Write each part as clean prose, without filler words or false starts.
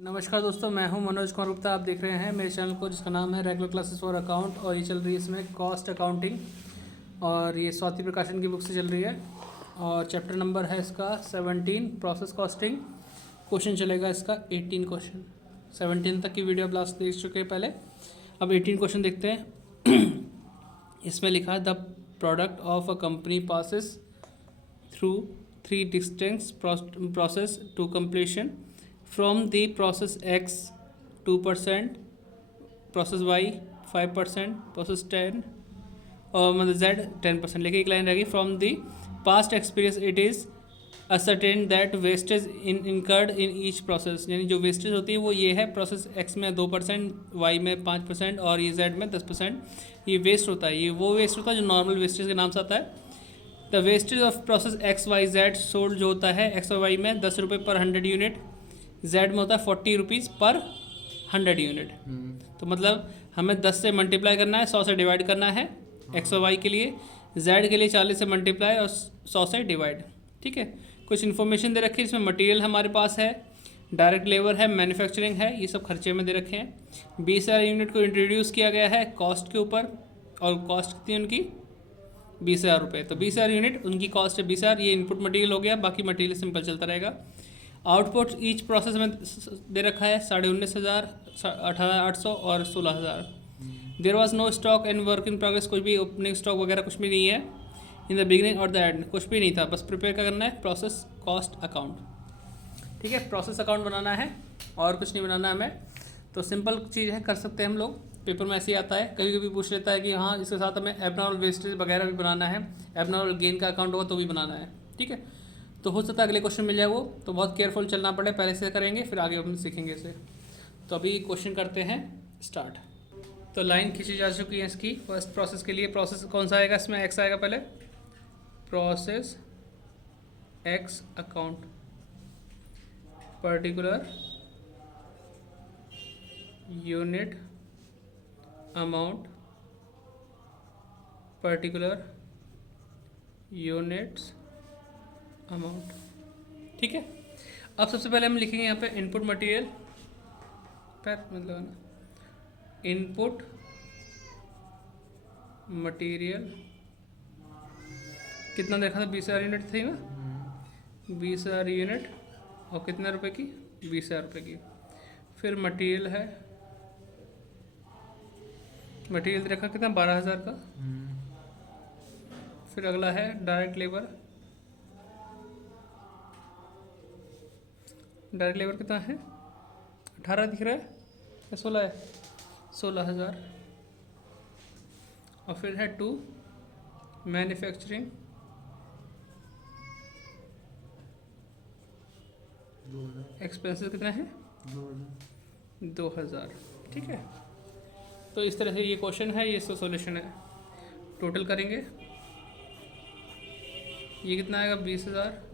नमस्कार दोस्तों, मैं हूं मनोज कुमार गुप्ता। आप देख रहे हैं मेरे चैनल को जिसका नाम है रेगुलर क्लासेस फॉर अकाउंट, और ये चल रही है इसमें कॉस्ट अकाउंटिंग, और ये स्वाति प्रकाशन की बुक से चल रही है। और चैप्टर नंबर है इसका 17 प्रोसेस कॉस्टिंग। क्वेश्चन चलेगा इसका 18 क्वेश्चन। 17 तक की वीडियो आप लास्ट देख चुके हैं पहले। अब 18 क्वेश्चन देखते हैं। इसमें लिखा है the product of a company passes through 3 distinct process to completion from the process X 2%, process Y 5%, process 10 और मतलब Z 10%। लेकिन एक लाइन रहेगी from the past experience it is ascertain that wastage incurred in each process. यानी जो wastage होती है वो ये है, प्रोसेस X में 2%, Y में 5% और ये Z में 10% ये वेस्ट होता है। ये वो वेस्ट होता है जो नॉर्मल वेस्टेज के नाम से आता है। The wastage of process X Y Z sold जो होता है एक्स और वाई में 10 रुपये पर 100 यूनिट, जेड में होता है 40 रुपीज़ पर 100 यूनिट। तो मतलब हमें 10 से मल्टीप्लाई करना है, 100 से डिवाइड करना है एक्स और वाई के लिए, जेड के लिए 40 से मल्टीप्लाई और 100 से डिवाइड। ठीक है, कुछ इन्फॉर्मेशन दे रखी है इसमें। मटेरियल हमारे पास है, डायरेक्ट लेबर है, मैन्युफैक्चरिंग है, ये सब खर्चे में दे रखे हैं। 20,000 यूनिट को इंट्रोड्यूस किया गया है कॉस्ट के ऊपर, और कॉस्ट कितनी है उनकी 20,000 रुपये। तो 20,000 यूनिट उनकी कॉस्ट है 20,000। ये इनपुट मटेरियल हो गया, बाकी मटेरियल सिंपल चलता रहेगा। आउटपुट ईच प्रोसेस में दे रखा है 19,500, 18,800 और 16,000। There was no stock and work in progress, कुछ भी ओपनिंग स्टॉक वगैरह कुछ भी नहीं है। इन द बिगिनिंग और द एंड कुछ भी नहीं था, बस प्रिपेयर क्या करना है, प्रोसेस कॉस्ट अकाउंट। ठीक है, प्रोसेस अकाउंट बनाना है और कुछ नहीं बनाना हमें। तो सिंपल चीज़ है, कर सकते हैं हम लोग। पेपर में ऐसे ही आता है, कभी कभी पूछ लेता है कि हाँ इसके साथ हमें एबनॉर्मल वेस्टेज वगैरह भी बनाना है, एबनॉर्मल गेन का अकाउंट होगा तो भी बनाना है। ठीक है, तो हो सकता है अगले क्वेश्चन मिल जाए वो, तो बहुत केयरफुल चलना पड़े, पहले से करेंगे फिर आगे हम सीखेंगे इसे। तो अभी क्वेश्चन करते हैं स्टार्ट। तो लाइन खींची जा चुकी है इसकी फर्स्ट प्रोसेस के लिए। प्रोसेस कौन सा आएगा इसमें, एक्स आएगा पहले, process x account, particular unit amount, particular units amount. ठीक है, अब सबसे पहले हम लिखेंगे यहाँ पे इनपुट मटेरियल, मतलब इनपुट मटेरियल कितना देखा था, 20,000 यूनिट थी ना, 20,000 यूनिट और कितने रुपए की, 20,000 रुपये की। फिर मटेरियल है, मटेरियल देखा कितना, 12,000 का। फिर अगला है डायरेक्ट लेबर, डायरेक्ट लेबर कितना है, 18 दिख रहा है या 16 है, 16,000। और फिर है 2 मैन्युफैक्चरिंग, एक्सपेंसेस कितना है, 2,000। ठीक है, तो इस तरह से ये क्वेश्चन है, ये इसका सॉल्यूशन है। टोटल करेंगे, ये कितना आएगा 20,000,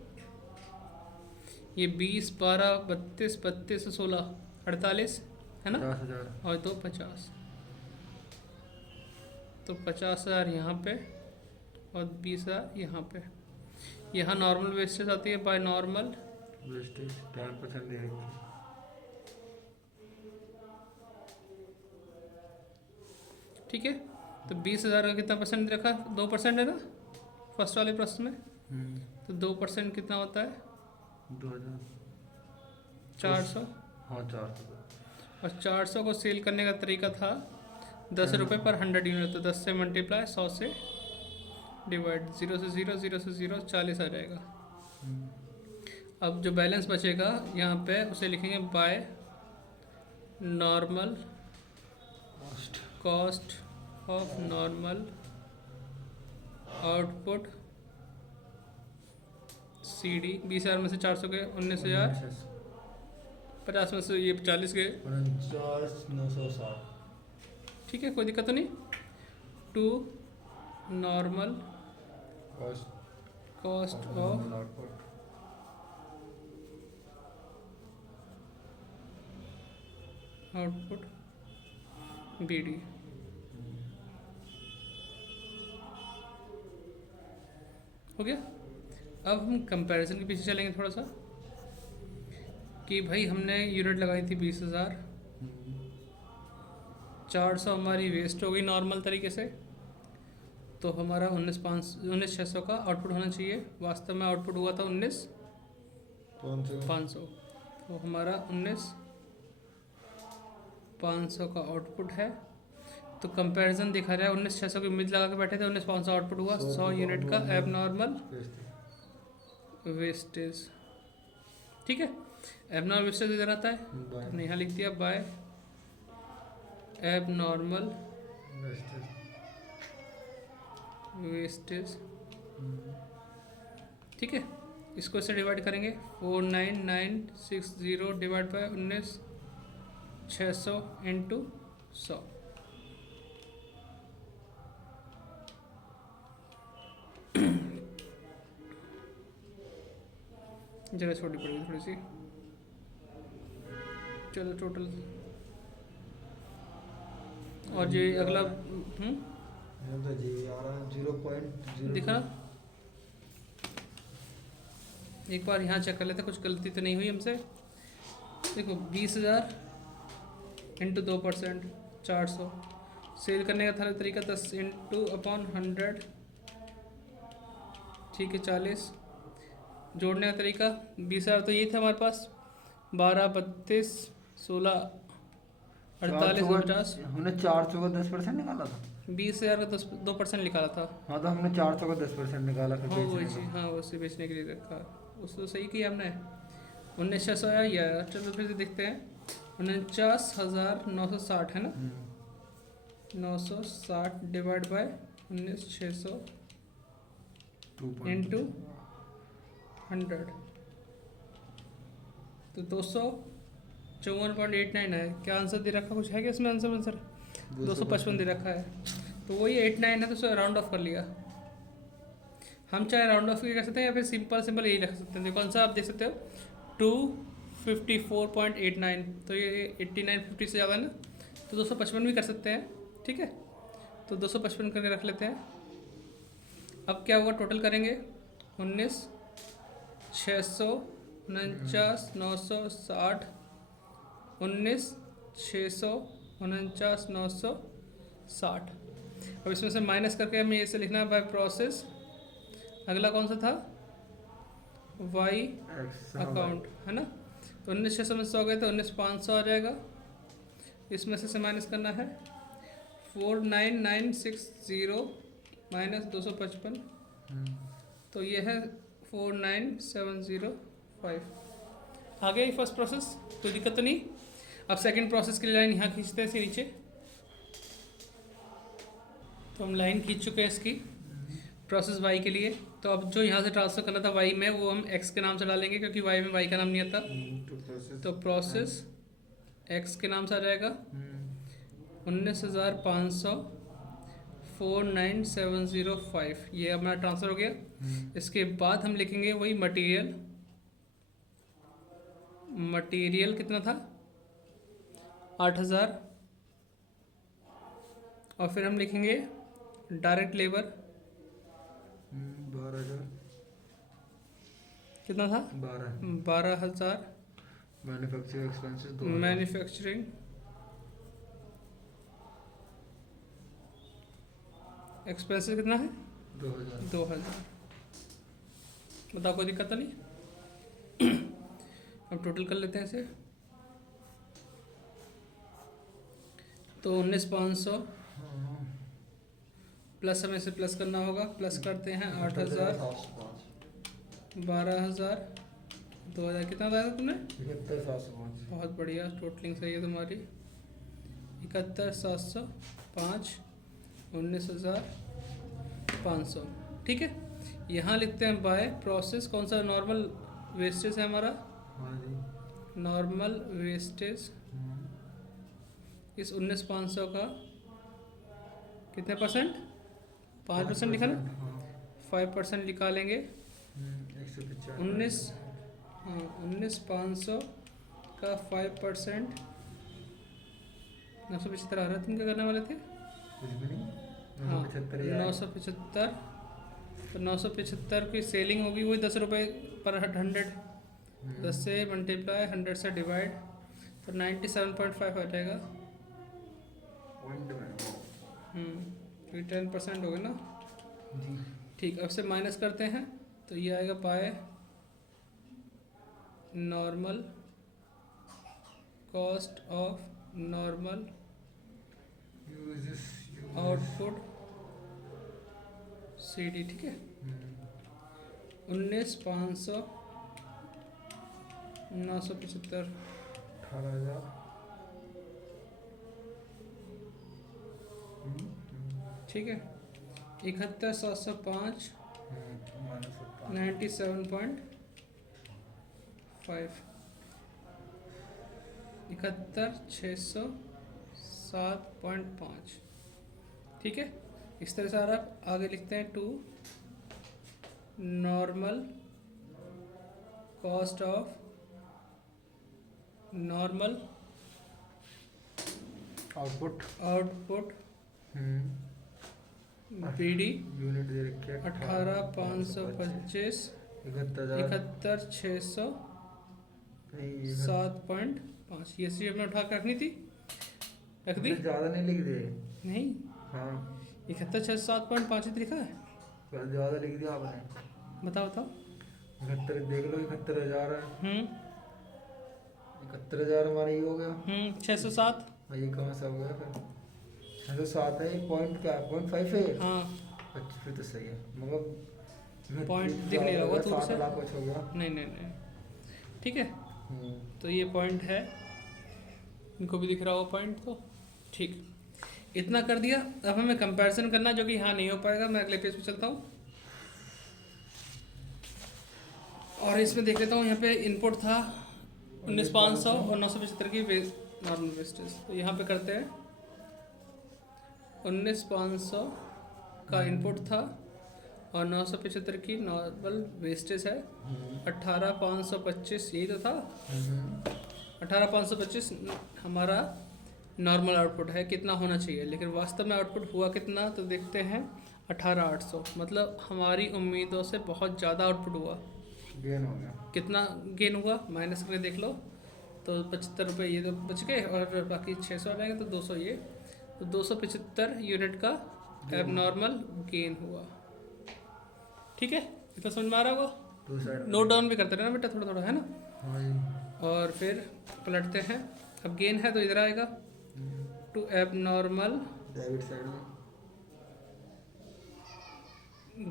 ये 20, 12, 32, 32, 16, 48 है ना, और 2 50। तो 50,000 यहाँ पे और 20,000 यहाँ पे। यहाँ नॉर्मल वेस्टेज आती है, बाय नॉर्मल वेस्टेज 10% दे रखी है। ठीक है, तो 20,000 का कितना परसेंट रखा, 2% है ना फर्स्ट वाले प्रोसेस में। तो 2% कितना होता है, 2,000, 400। हाँ 400। और 400 को सेल करने का तरीका था 10 रुपये पर 100 यूनिट। तो 10 से मल्टीप्लाई, 100 से डिवाइड, 0 से 0, 0 से 0, 40 आ जाएगा। अब जो बैलेंस बचेगा यहाँ पे उसे लिखेंगे by normal cost of normal output CD। 20,000 में से 400 गए, 19,000, 50 में से ये 40 गए, 49,960। ठीक है, कोई दिक्कत तो नहीं। 2 normal cost of output BD। हो गया। अब हम कंपैरिजन के पीछे चलेंगे थोड़ा सा। कि भाई हमने यूनिट लगाई थी 20,000, 400 हमारी वेस्ट हो गई नॉर्मल तरीके से, तो हमारा 19,600 का आउटपुट होना चाहिए। वास्तव में आउटपुट हुआ था 19,500, तो हमारा 19,500 का आउटपुट है। तो कंपैरिजन देखा जाए, 19,600 की उम्मीद लगा के बैठे थे, 19,500 आउटपुट हुआ, 100 यूनिट का एबनॉर्मल वेस्टेज। ठीक है, एबनॉर्मल वेस्टेज इधर आता है, हमने यहाँ लिख दिया बाय एबनॉर्मल वेस्टेज। ठीक है, इसको इससे डिवाइड करेंगे, 49960 डिवाइड बाय 19,600 इंटू 100। जगह छोटी पड़ेगी थोड़ी सी। चलो टोटल, और ये अगला दिखा, एक बार यहाँ चेक कर लेते, कुछ गलती तो नहीं हुई हमसे। देखो 20,000 इंटू 2%, 400। सेल करने का था तरीका 10 इंटू अपॉन 100, ठीक है 40। जोड़ने का तरीका 20,000 तो ये था हमारे पास, 12, 32, 16, 48, 49। हमने 400 का 10% निकाला था। 20,000 का 2% निकाला था। हाँ तो हमने 400 का 10% निकाला फिर हाँ वही बेचने चीज़, का। हाँ उसे बेचने के लिए रखा, उसको सही किया हमने। 19,600 आया यार, चलो फिर से देखते हैं। 49,960 है ना, 960 डिवाइड बाय 19,600 इंटू 100, तो 254.89 है। क्या आंसर दे रखा, कुछ है क्या इसमें आंसर? 255 दे रखा है, तो वही 89 है, तो उसको राउंड ऑफ कर लिया। हम चाहे राउंड ऑफ कर सकते हैं या फिर सिंपल यही रख सकते हैं। कौन सा आप देख सकते हो, 254.89, तो ये 8950 से ज़्यादा है ना, तो 255 भी कर सकते हैं। ठीक है, तो 255 करके रख लेते हैं। अब क्या हुआ, टोटल करेंगे 19,600, 49,960, 19,600, 49,960। अब इसमें से माइनस करके हमें इसे लिखना है बाय प्रोसेस। अगला कौन सा था, वाई अकाउंट है ना, तो 19,600 में 100 गए तो 19,500 आ जाएगा। इसमें से माइनस करना है 49960 माइनस 255, तो ये है 49705। आ गया फर्स्ट प्रोसेस, कोई दिक्कत तो नहीं। अब सेकंड प्रोसेस के लिए लाइन यहाँ खींचते हैं, इसे नीचे। तो हम लाइन खींच चुके हैं इसकी प्रोसेस वाई के लिए। तो अब जो यहाँ से ट्रांसफर करना था वाई में, वो हम एक्स के नाम से डालेंगे, क्योंकि वाई में वाई का नाम नहीं आता। तो प्रोसेस एक्स के नाम से आ जाएगा 19,500, 49705, ये हमारा ट्रांसफ़र हो गया। इसके बाद हम लिखेंगे वही मटेरियल कितना था, 8,000, और फिर हम लिखेंगे डायरेक्ट लेबर 12,000, कितना था, 12,000। मैन्युफैक्चरिंग एक्सपेंसेस, मैन्युफैक्चरिंग एक्सपेंसेस कितना है, 2,000। बताओ, कोई दिक्कत तो नहीं। अब टोटल कर लेते हैं इसे। तो 19,500 प्लस हमें से प्लस करना होगा, प्लस करते हैं 8,000, 12,000, 2,000, कितना बताया था तुमने, 71,705। बहुत बढ़िया, टोटलिंग सही है तुम्हारी। 71,705, 19,500। ठीक है, यहाँ लिखते हैं बाय प्रोसेस, कौन सा नॉर्मल वेस्टेज है हमारा, नॉर्मल वेस्टेज। इस 19,500 का कितने परसेंट, 5% लिखा ना, 5% निकालेंगे। 19,500 का 5%, 975 आ रहा है। तुम क्या करने वाले थे, हाँ 975, तो 975 की सेलिंग होगी वही 10 रुपये पर 100, 10 से मल्टीप्लाई 100 से डिवाइड, तो 97.5 आ जाएगा। पॉइंट में क्योंकि 10% हो गया ना। जी। ठीक, अब से माइनस करते हैं तो ये आएगा by normal cost of normal uses output CD। ठीक है, 19,500 975। 18,000 ठीक है, 71,705 97.5, 71,607.5। ठीक है, इस तरह से आप आगे लिखते हैं to normal cost of normal output BD unit दे रखे 18,525 71,607.5। ये सी हमने उठा के रखनी थी, रख दी ज्यादा नहीं लिख दे। नहीं, हाँ 71,607.5 लिखा है। ज्यादा लिख दिया आपने। बताओ बताओ। 71 देख लो, 71,000 है। 71,000 हमारा ये हो गया। 607। ये कहाँ से हो गया फिर? 607 है, पॉइंट क्या है? 0.5 है। हाँ अच्छा फिर तो सही है, मगर पॉइंट दिख नहीं रहा होगा दूर से। 7 लाख कुछ हो गया। नहीं नहीं नहीं, ठीक है। तो ये पॉइंट है, इनको भी दिख रहा होगा पॉइंट। तो ठीक, इतना कर दिया। अब हमें कंपैरिजन करना, जो कि यहाँ नहीं हो पाएगा। मैं अगले पेज पे चलता हूँ और इसमें देख लेता हूँ। यहाँ पे इनपुट था 19,500 और 975 की नॉर्मल वेस्टेज। तो यहाँ पे करते हैं, 19,500 का इनपुट था और 975 की नॉर्मल वेस्टेज है। 18,525 यही तो था। 18,525 हमारा नॉर्मल आउटपुट है, कितना होना चाहिए। लेकिन वास्तव में आउटपुट हुआ कितना, तो देखते हैं 18,800। मतलब हमारी उम्मीदों से बहुत ज़्यादा आउटपुट हुआ। गेन हो गया। कितना गेन हुआ माइनस करके देख लो, तो 75 रुपये ये तो बच गए और बाकी 600 आ जाएंगे, तो 200 ये, तो 275 यूनिट का एबनॉर्मल गेन हुआ। ठीक है, इतना समझ में आ रहा होगा। नोट डाउन भी करते रहना बेटा थोड़ा थोड़ा, है ना। और फिर पलटते हैं। अब गेन है तो इधर आएगा टू एबनॉर्मल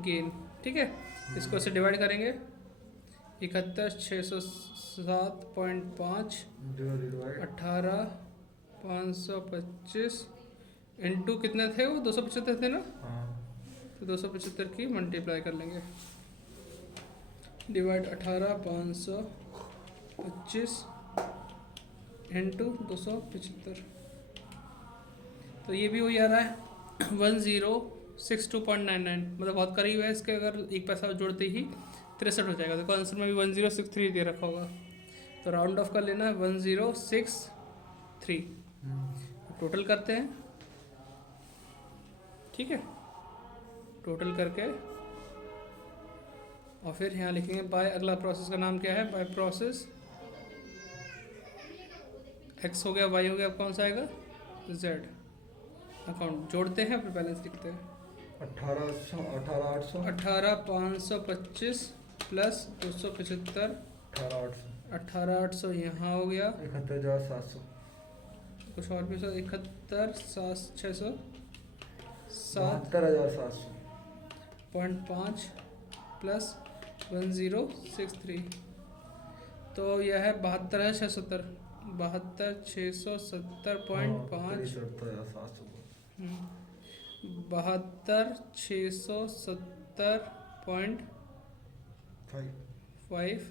गेन। ठीक है, इसको ऐसे डिवाइड करेंगे। 71,607.5 18,525 इंटू कितने थे वो, 275 थे ना। तो 275 की मल्टीप्लाई कर लेंगे, डिवाइड 18,525 इंटू 275। तो ये भी वही आ रहा है 1062.99। मतलब बहुत करीब है इसके। अगर एक पैसा जोड़ते ही 63 हो जाएगा। देखो आंसर में भी 1063 दे रखा होगा, तो राउंड ऑफ कर लेना है 1063। टोटल करते हैं। ठीक है, टोटल करके और फिर यहाँ लिखेंगे बाय। अगला प्रोसेस का नाम क्या है? By process. एक्स हो गया, वाई हो गया, अब कौन सा आएगा? जेड। अकाउंट जोड़ते हैं फिर बैलेंस लिखते हैं। 18,525 प्लस 275 18,800 यहाँ हो गया। 71,700 कुछ और भी 71,600 7.5 प्लस 1063, तो यह है 72,670 72,670.5 72,670.5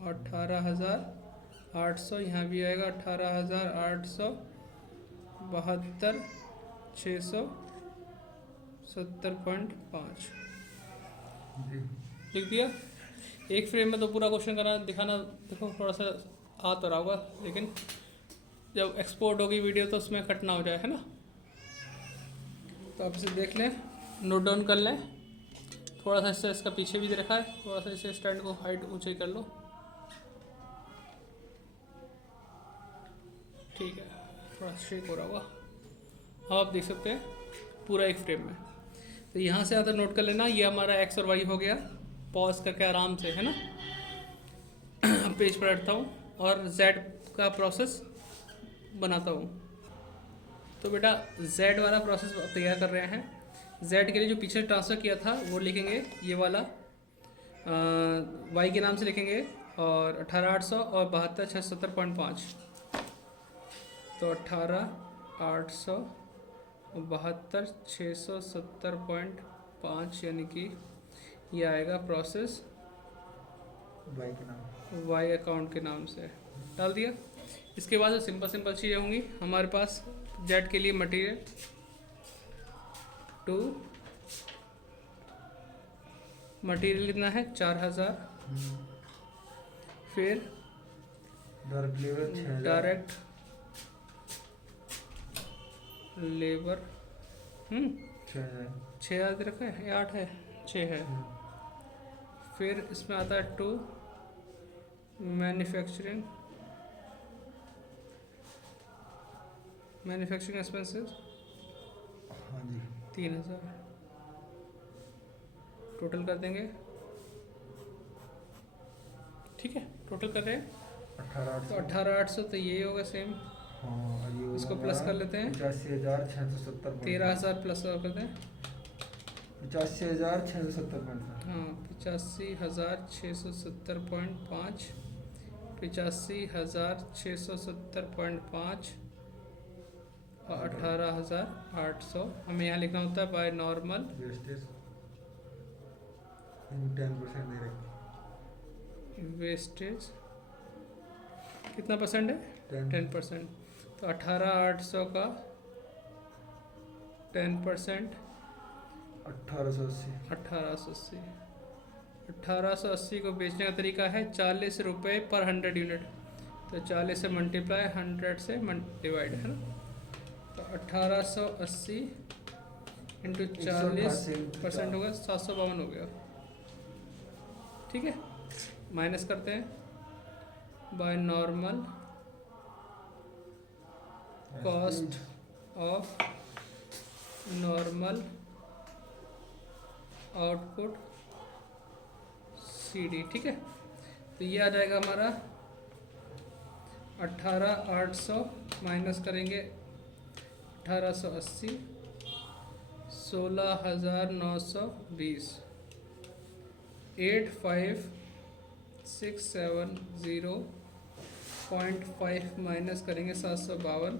और 18,800 यहाँ भी आएगा। 18,800 72,670.5 लिख दिया। एक फ्रेम में तो पूरा क्वेश्चन करना दिखाना, देखो थोड़ा सा आ तो रहा होगा, लेकिन जब एक्सपोर्ट होगी वीडियो तो उसमें कट ना हो जाए, है ना। तो आप इसे देख लें, नोट डाउन कर लें। थोड़ा सा इससे इसका पीछे भी दे रखा है, थोड़ा सा इसे स्टैंड को हाइट ऊंचाई कर लो। ठीक है, थोड़ा शेक हो रहा होगा। हाँ, आप देख सकते हैं पूरा एक फ्रेम में। तो यहाँ से आता नोट कर लेना, ये हमारा एक्स और वाई हो गया। पॉज करके आराम से, है ना। पेज पर हटता हूँ और जेड का प्रोसेस बनाता हूँ। तो बेटा जेड वाला प्रोसेस तैयार कर रहे हैं। जेड के लिए जो पीछे ट्रांसफ़र किया था वो लिखेंगे, ये वाला वाई के नाम से लिखेंगे, और 18,800 और 72,670.5। तो 18,800 और 72,670.5, यानी कि ये आएगा प्रोसेस वाई के नाम, वाई अकाउंट के नाम से डाल दिया। इसके बाद सिंपल सिंपल चीज़ें होंगी हमारे पास। जेड के लिए मटेरियल टू, मटेरियल कितना है 4,000। फिर डायरेक्ट लेबर 6,000, डायरेक्ट लेबर 6,000, 6,000 दे रखा है या 8 है, 6 है। फिर इसमें आता है टू मैन्युफैक्चरिंग एक्सपेंसेस हाँ जी, 3,000 टोटल कर देंगे। ठीक है, टोटल कर रहे हैं। 18,800, तो 18,800 तो ये होगा सेम, हाँ, और ये इसको प्लस कर लेते हैं। 85,670, 13,000 प्लस और करते हैं। 85,670, हाँ, 85,670.5, 85,670.5 और 18,800 हमें यहाँ लिखना होता है बाय नॉर्मल वेस्टेज 10% दे रहे, वेस्टेज कितना परसेंट है, 10%। तो 18,800 का 10% 1880, 1880। 1880 को बेचने का तरीका है 40 रुपये पर 100 यूनिट। तो 40 से मल्टीप्लाई, 100 से डिवाइड, है ना। तो 1880 इंटू 40% होगा 752 हो गया। ठीक है, माइनस करते हैं by normal cost of normal output CD। ठीक है, तो ये आ जाएगा हमारा 18,800 माइनस करेंगे 1880, 16,920, 85,670.5 माइनस करेंगे 752,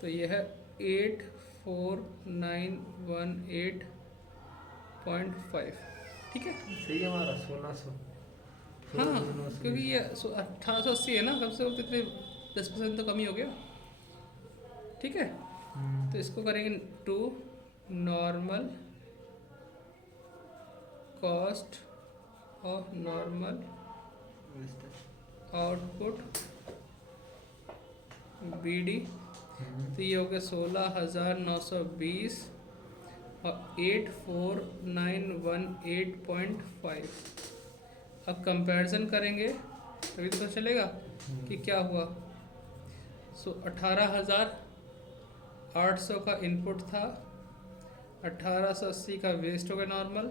तो ये है 84,918.5। ठीक है, सही है हमारा 1600। हाँ, क्योंकि ये 1880 है ना, कम से कम कितने 10% तो कम ही हो गया। ठीक है, तो इसको करेंगे to normal cost of normal output BD। तो ये हो गया 16,920 और 84,918.5। अब कंपैरिजन करेंगे तभी तो पता चलेगा कि क्या हुआ। 18,800 का इनपुट था, 1880 का वेस्ट हो गया नॉर्मल,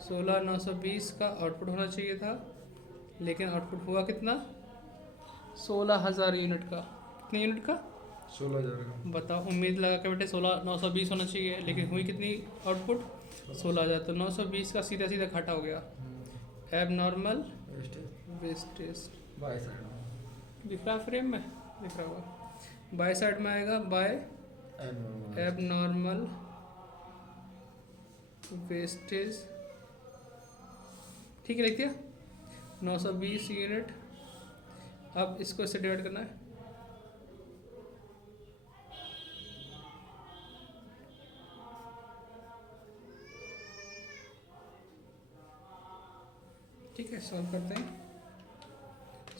16,920 का आउटपुट होना चाहिए था, लेकिन आउटपुट हुआ कितना 16,000 यूनिट का। कितने यूनिट का 16,000 का। बताओ, उम्मीद लगा के बेटे 16,920 होना चाहिए, लेकिन हुई कितनी आउटपुट 16,000। तो 920 का सीधा सीधा घाटा हो गया। एब नॉर्मल वेस्टेज बाय साइड दिख रहा फ्रेम में, दिख रहा होगा। बाय साइड में आएगा बाय एब नॉर्मल वेस्टेज। ठीक है, लिख दिया 920 यूनिट। अब इसको इससे डिवाइड करना है। ठीक है, सॉल्व करते हैं।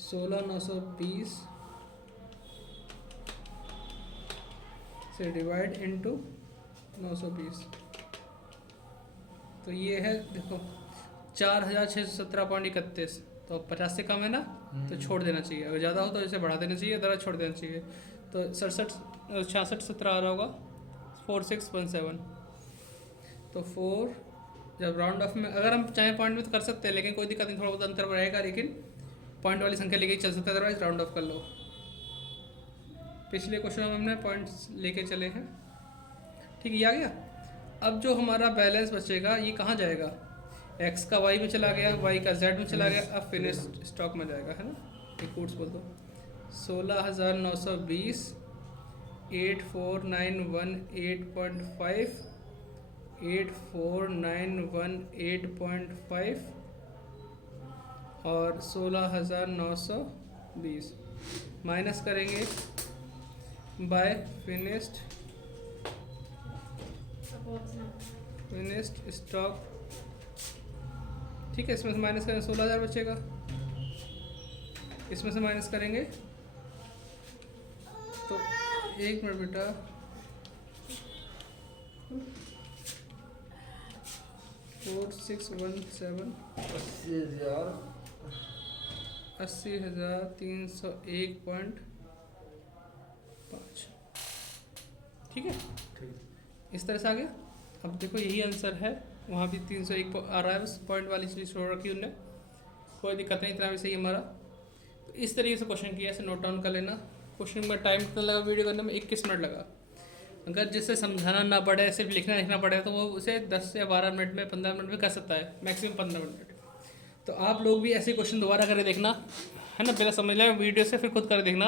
16,920 से डिवाइड इनटू 920, तो ये है देखो 4,617.31। तो तो 50 से कम है ना, तो छोड़ देना चाहिए। अगर ज़्यादा हो तो इसे बढ़ा देना चाहिए, अदरवाइज छोड़ देना चाहिए। तो 66 17 आ रहा होगा 4617। तो 4 जब राउंड ऑफ में अगर हम चाहें पॉइंट में तो कर सकते हैं, लेकिन कोई दिक्कत नहीं, थोड़ा बहुत अंतर रहेगा, लेकिन पॉइंट वाली संख्या लेके चल सकते हैं, अदरवाइज राउंड ऑफ कर लो। पिछले क्वेश्चन में हमने पॉइंट्स लेके चले हैं, ठीक है, ये आ गया। अब जो हमारा बैलेंस बचेगा ये कहाँ जाएगा, एक्स का वाई में चला गया, वाई का जेड में चला गया, अब फिनिश्ड स्टॉक में जाएगा, है ना। एक कोट्स बोल दो, 16,920, 84,918.5, 84,918.5 और 16,920 माइनस करेंगे बाय फिनिश्ड स्टॉक, ठीक है। इसमें से माइनस करेंगे 16,000 बचेगा, इसमें से माइनस करेंगे तो 1 मिनट बेटा, 4617 80,301.5, ठीक है। इस तरह से आ गया। अब देखो यही आंसर है, वहाँ भी 301 आ रहा है, बस पॉइंट वाली चीज़ छोड़ रखी उनने, कोई दिक्कत नहीं, इतना भी सही हमारा। तो इस तरीके से क्वेश्चन किया, ऐसे नोट डाउन कर लेना। क्वेश्चन में टाइम कितना लगा वीडियो करने में, 21 मिनट लगा। अगर जिससे समझाना ना पड़े, सिर्फ लिखना पड़े, तो वो उसे 10 या 12 मिनट में, 15 मिनट में कर सकता है, मैक्सिमम 15 मिनट। तो आप लोग भी ऐसे क्वेश्चन दोबारा करके देखना, है ना, पहले समझ लें वीडियो से, फिर खुद कर देखना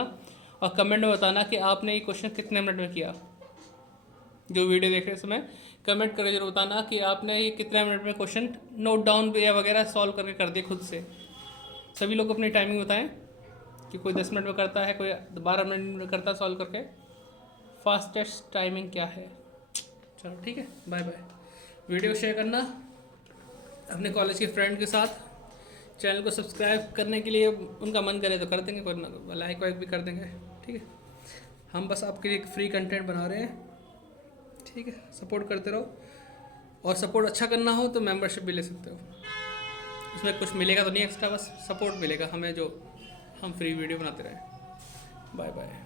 और कमेंट में बताना कि आपने ये क्वेश्चन कितने मिनट में किया। जो वीडियो देख रहे समय कमेंट करके जरूर बताना कि आपने ये कितने मिनट में क्वेश्चन नोट डाउन या वगैरह सॉल्व करके कर दिए खुद से। सभी लोग अपनी टाइमिंग बताएं कि कोई 10 मिनट में करता है, कोई 12 मिनट में करता है सॉल्व करके। फास्टेस्ट टाइमिंग क्या है? चलो ठीक है, बाय बाय। वीडियो शेयर करना अपने कॉलेज के फ्रेंड के साथ। चैनल को सब्सक्राइब करने के लिए उनका मन करे तो कर देंगे, वरना लाइक वाइक भी कर देंगे, ठीक है। हम बस आपके लिए फ्री कंटेंट बना रहे हैं, ठीक है। सपोर्ट करते रहो, और सपोर्ट अच्छा करना हो तो मेंबरशिप भी ले सकते हो, उसमें कुछ मिलेगा तो नहीं एक्स्ट्रा, बस सपोर्ट मिलेगा हमें, जो हम फ्री वीडियो बनाते रहें। Bye bye.